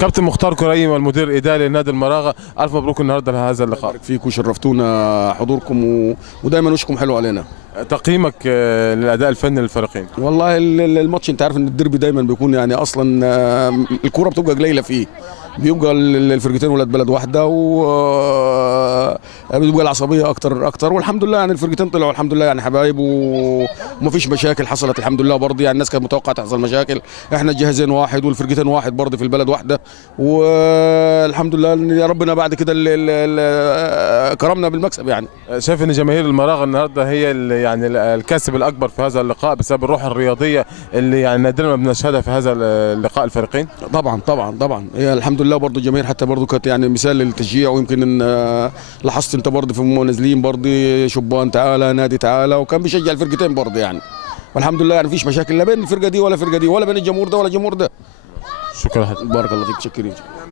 كابتن مختار كريم المدير الاداري لنادي المراغه، الف مبروك النهارده لهذا اللقاء. بارك فيك وشرفتونا حضوركم ودايما وشكم حلو علينا. تقييمك للاداء الفني للفريقين. والله الماتش انت عارف ان الديربي دايما بيكون يعني اصلا الكوره بتبقى قليله فيه، بيبقى الفرقتين ولاد بلد واحده بتبقى العصبيه اكتر والحمد لله يعني الفرقتين طلعوا الحمد لله يعني حبايب ومفيش مشاكل حصلت الحمد لله. برضه يعني الناس كانت متوقعه تحصل مشاكل، احنا الجهازين واحد والفرقتين واحد برضه في البلد واحده، والحمد لله يا ربنا بعد كده كرمنا بالمكسب. يعني شايف ان جماهير المراغه النهارده هي يعني الكاسب الاكبر في هذا اللقاء بسبب الروح الرياضيه اللي يعني نادرا ما بنشهدها في هذا اللقاء الفريقين. طبعا هي الحمد لله برضه الجماهير حتى برضه كانت يعني مثال للتشجيع، ويمكن ان لاحظت انت برضه في نازلين برضه شبان تعالى نادي تعالى، وكان بيشجع الفرقتين برضه يعني، والحمد لله يعني مفيش مشاكل لا بين الفرقه دي ولا الفرقه دي ولا بين الجمهور ده ولا الجمهور ده. شكرا. بارك الله فيك، شكرا.